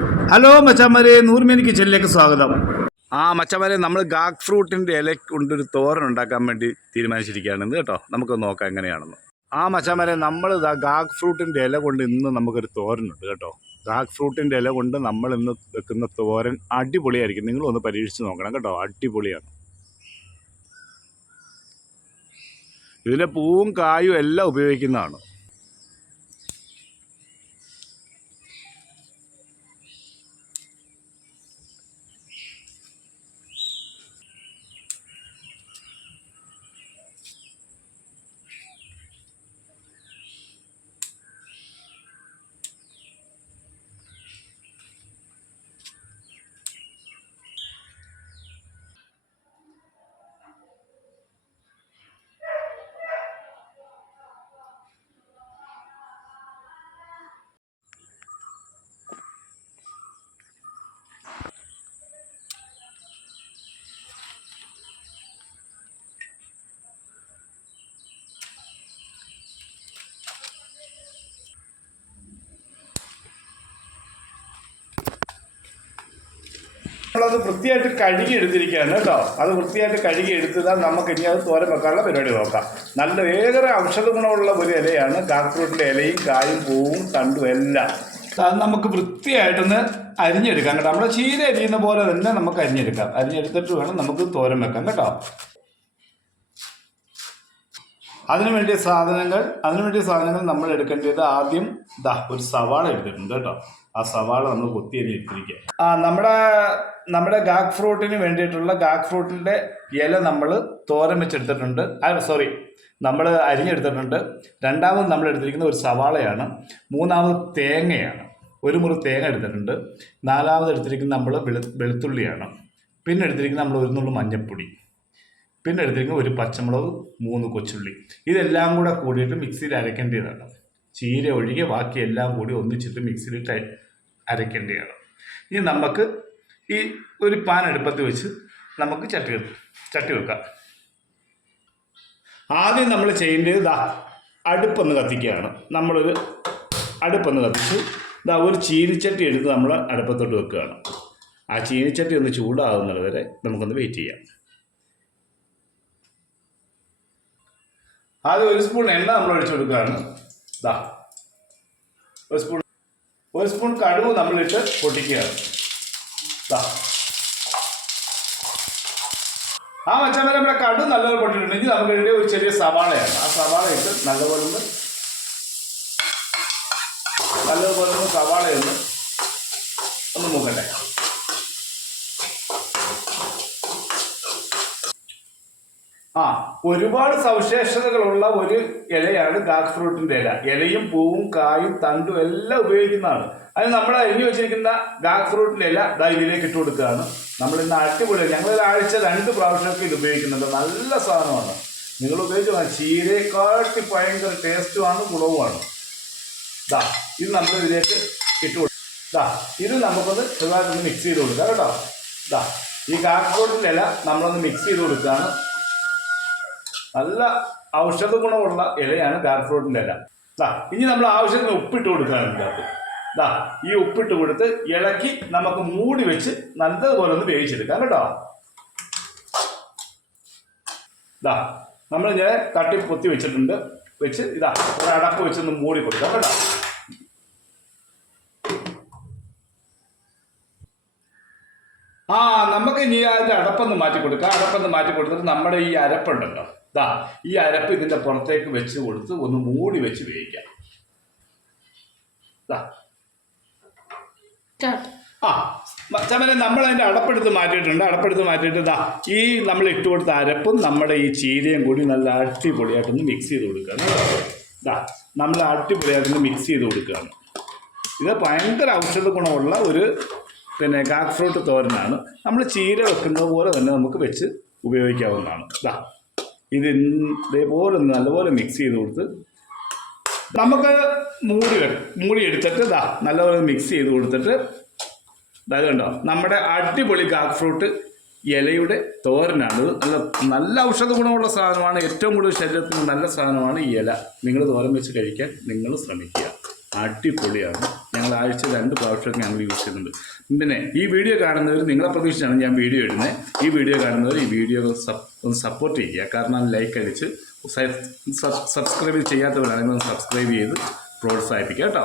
Hello മച്ചാമാരെ, നൂർമേനി കിച്ചണിലേക്ക് സ്വാഗതം. മച്ചാമാരെ, നമ്മൾ ഗാക്ക് ഫ്രൂട്ടിൻ്റെ ഇല കൊണ്ടൊരു തോരൻ ഉണ്ടാക്കാൻ വേണ്ടി തീരുമാനിച്ചിരിക്കുകയാണെന്ന് കേട്ടോ. നമുക്കൊന്ന് നോക്കാം എങ്ങനെയാണെന്ന്. മച്ചാമാരെ, നമ്മൾ ഗാക്ക് ഫ്രൂട്ടിൻ്റെ ഇല കൊണ്ട് ഇന്ന് നമുക്കൊരു തോരനുണ്ട് കേട്ടോ. ഗാക്ക് ഫ്രൂട്ടിൻ്റെ ഇല കൊണ്ട് നമ്മൾ ഇന്ന് വെക്കുന്ന തോരൻ അടിപൊളിയായിരിക്കും. നിങ്ങളൊന്ന് പരീക്ഷിച്ച് നോക്കണം കേട്ടോ, അടിപൊളിയാണ്. ഇതിലെ പൂവും കായും എല്ലാം ഉപയോഗിക്കുന്നതാണ്. നമ്മളത് വൃത്തിയായിട്ട് കഴുകി എടുത്തിരിക്കുകയാണ് കേട്ടോ. അത് വൃത്തിയായിട്ട് കഴുകി എടുത്താൽ നമുക്ക് ഇനി അത് തോരൻ വെക്കാനുള്ള പരിപാടി നോക്കാം. നല്ല ഏറെ ഔഷധ ഗുണമുള്ള ഒരു ഇലയാണ് ഗാക്ക് ഫ്രൂട്ടിൻ്റെ ഇലയും കായും പൂവും തണ്ടും എല്ലാം. അത് നമുക്ക് വൃത്തിയായിട്ടൊന്ന് അരിഞ്ഞെടുക്കാം കേട്ടോ. നമ്മുടെ ചീര അരിയുന്ന പോലെ തന്നെ നമുക്ക് അരിഞ്ഞെടുക്കാം. അരിഞ്ഞെടുത്തിട്ട് വേണം നമുക്ക് തോരൻ വെക്കാം കേട്ടോ. അതിനുവേണ്ടിയ സാധനങ്ങൾ നമ്മൾ എടുക്കേണ്ടത് ആദ്യം ഒരു സവാള എടുത്തിട്ടുണ്ട് കേട്ടോ. ആ സവാള നമ്മൾ കൊത്തി അരിഞ്ഞെടുത്തിരിക്കുക. നമ്മുടെ ഗാക്ക് ഫ്രൂട്ടിന് വേണ്ടിയിട്ടുള്ള ഗാക്ക് ഫ്രൂട്ടിൻ്റെ ഇല നമ്മൾ തോരൻ വെച്ചെടുത്തിട്ടുണ്ട്. നമ്മൾ അരിഞ്ഞെടുത്തിട്ടുണ്ട്. രണ്ടാമത് നമ്മൾ എടുത്തിരിക്കുന്നത് ഒരു സവാളയാണ്. മൂന്നാമത് തേങ്ങയാണ്, ഒരു മുറി തേങ്ങ എടുത്തിട്ടുണ്ട്. നാലാമത് എടുത്തിരിക്കുന്നത് നമ്മൾ വെളുത്തുള്ളിയാണ്. പിന്നെ എടുത്തിരിക്കുന്നത് നമ്മൾ ഒരു നുള്ളു മഞ്ഞൾപ്പൊടി. പിന്നെ എടുത്തിരിക്കുന്നത് ഒരു പച്ചമുളക്, 3 കൊച്ചുള്ളി. ഇതെല്ലാം കൂടെ കൂടിയിട്ട് മിക്സിയിൽ അരയ്ക്കേണ്ടതാണ്. ചീര ഒഴികെ ബാക്കി എല്ലാം കൂടി ഒന്നിച്ചിട്ട് മിക്സിയിലിട്ട് അരയ്ക്കേണ്ടതാണ്. ഇനി നമുക്ക് ഈ ഒരു പാൻ അടുപ്പത്ത് വെച്ച് നമുക്ക് ചട്ടി വെക്കാം. ആദ്യം നമ്മൾ ചെയ്യേണ്ടത് അടുപ്പൊന്ന് കത്തിക്കുകയാണ്. നമ്മളൊരു അടുപ്പൊന്ന് കത്തിച്ച് ഒരു ചീനിച്ചട്ടി എടുത്ത് നമ്മൾ അടുപ്പത്തോട്ട് വെക്കുകയാണ്. ആ ചീനിച്ചട്ടി ഒന്ന് ചൂടാകുന്നത് വരെ നമുക്കൊന്ന് വെയിറ്റ് ചെയ്യാം. ആദ്യം 1 സ്പൂൺ എണ്ണ നമ്മൾ ഒഴിച്ചു കൊടുക്കുകയാണ്. ഒരു സ്പൂൺ കടുക് നമ്മളിട്ട് പൊട്ടിക്കുകയാണ്. മച്ചാൻ നമ്മുടെ കടുക് നല്ലപോലെ പൊട്ടിയിട്ടുണ്ടെങ്കിൽ നമുക്ക് വേണ്ടി ഒരു ചെറിയ സവാളയാണ്. ആ സവാള ഇട്ട് നല്ലപോലെ സവാളയൊന്ന് മൂക്കട്ടെ. ഒരുപാട് സവിശേഷതകളുള്ള ഒരു ഇലയാണ് ഗാക്ക് ഫ്രൂട്ടിൻ്റെ ഇല. ഇലയും പൂവും കായും തണ്ടും എല്ലാം ഉപയോഗിക്കുന്നതാണ്. അതിന് നമ്മൾ അരിഞ്ഞു വെച്ചിരിക്കുന്ന ഗാക്ക് ഫ്രൂട്ടിൻ്റെ ഇല ഇതിലേക്ക് ഇട്ട് കൊടുക്കുകയാണ്. നമ്മൾ ഇന്ന് അടിപൊളി, ഞങ്ങൾ ഒരാഴ്ച 2 പ്രാവശ്യമൊക്കെ ഇത് ഉപയോഗിക്കുന്നുണ്ട്. നല്ല സാധനമാണ്. നിങ്ങൾ ഉപയോഗിച്ച് ചീരയെക്കാട്ടി ഭയങ്കര ടേസ്റ്റുമാണ്, ഗുണവുമാണ്. ഇത് നമ്മൾ ഇതിലേക്ക് ഇട്ട് കൊടുക്കാം. ഇത് നമുക്കൊന്ന് ചെറുതായിട്ടൊന്ന് മിക്സ് ചെയ്ത് കൊടുക്കാം കേട്ടോ. ഈ ഗാക്ക് ഫ്രൂട്ടിൻ്റെ ഇല നമ്മളൊന്ന് മിക്സ് ചെയ്ത് കൊടുക്കുകയാണ്. നല്ല ഔഷധ ഗുണമുള്ള ഇലയാണ് ഗാക്ക് ഫ്രൂട്ടിൻ്റെ ഇല. ഇനി നമ്മൾ ആവശ്യത്തിന് ഉപ്പിട്ട് കൊടുക്കാറുണ്ട്. ഈ ഉപ്പിട്ട് കൊടുത്ത് ഇളക്കി നമുക്ക് മൂടി വെച്ച് നല്ലതുപോലെ ഒന്ന് വേവിച്ചെടുക്കാം കേട്ടോ. നമ്മളിങ്ങനെ തട്ടി പൊത്തി വെച്ചിട്ടുണ്ട്. വെച്ച് ഒരു അടപ്പ് വെച്ചൊന്ന് മൂടി കൊടുക്കാം കേട്ടോ. നമുക്ക് ഇനി അതിൻ്റെ അടപ്പൊന്ന് മാറ്റി കൊടുക്കാം. അടപ്പൊന്ന് മാറ്റി കൊടുത്തിട്ട് നമ്മുടെ ഈ അരപ്പുണ്ടല്ലോ, ഈ അരപ്പ് ഇതിൻ്റെ പുറത്തേക്ക് വെച്ച് കൊടുത്ത് ഒന്ന് മൂടി വെച്ച് വേവിക്കാം. ചമല നമ്മൾ അതിൻ്റെ അടപ്പെടുത്ത് മാറ്റിയിട്ടുണ്ട്. അടപ്പെടുത്ത് മാറ്റിയിട്ട് ഈ നമ്മൾ ഇട്ട് കൊടുത്ത അരപ്പും നമ്മുടെ ഈ ചീരയും കൂടി നല്ല അടിപൊളിയായിട്ടൊന്ന് മിക്സ് ചെയ്ത് കൊടുക്കുകയാണ്. നമ്മൾ അടിപൊളിയായിട്ടൊന്ന് മിക്സ് ചെയ്ത് കൊടുക്കുകയാണ്. ഇത് ഭയങ്കര ഔഷധ ഗുണമുള്ള ഒരു ഗാക്ക് ഫ്രൂട്ട് തോരനാണ്. നമ്മൾ ചീര വെക്കുന്നത് പോലെ തന്നെ നമുക്ക് വെച്ച് ഉപയോഗിക്കാവുന്നതാണ്. ഇതേപോലെ നല്ലപോലെ മിക്സ് ചെയ്ത് കൊടുത്ത് നമുക്ക് മൂടി എടുത്തിട്ട് നല്ലപോലെ മിക്സ് ചെയ്ത് കൊടുത്തിട്ട് കണ്ടോ, നമ്മുടെ അടിപൊളി ഗാക്ക് ഫ്രൂട്ട് ഇലയുടെ തോരനാണ്. നല്ല ഔഷധ ഗുണമുള്ള സാധനമാണ്. ഏറ്റവും കൂടുതൽ ശരീരത്തിന് നല്ല സാധനമാണ് ഈ ഇല. നിങ്ങൾ തോരൻ വെച്ച് കഴിക്കാൻ നിങ്ങൾ ശ്രമിക്കുക. അടിപൊളിയാണ്. ഞങ്ങൾ ആഴ്ച 2 പ്രാവശ്യമൊക്കെ ഞങ്ങൾ യൂസ് ചെയ്യുന്നുണ്ട്. പിന്നെ ഈ വീഡിയോ കാണുന്നവർ നിങ്ങളെ പ്രതീക്ഷിച്ചാണ് ഞാൻ വീഡിയോ ഇടുന്നത്. ഈ വീഡിയോ കാണുന്നവർ ഈ വീഡിയോ ഒന്ന് സപ്പോർട്ട് ചെയ്യുക. കാരണം ലൈക്ക് അടിച്ച് സബ്സ്ക്രൈബ് ചെയ്യാത്തവരാണെങ്കിൽ ഒന്ന് സബ്സ്ക്രൈബ് ചെയ്ത് പ്രോത്സാഹിപ്പിക്കുക കേട്ടോ.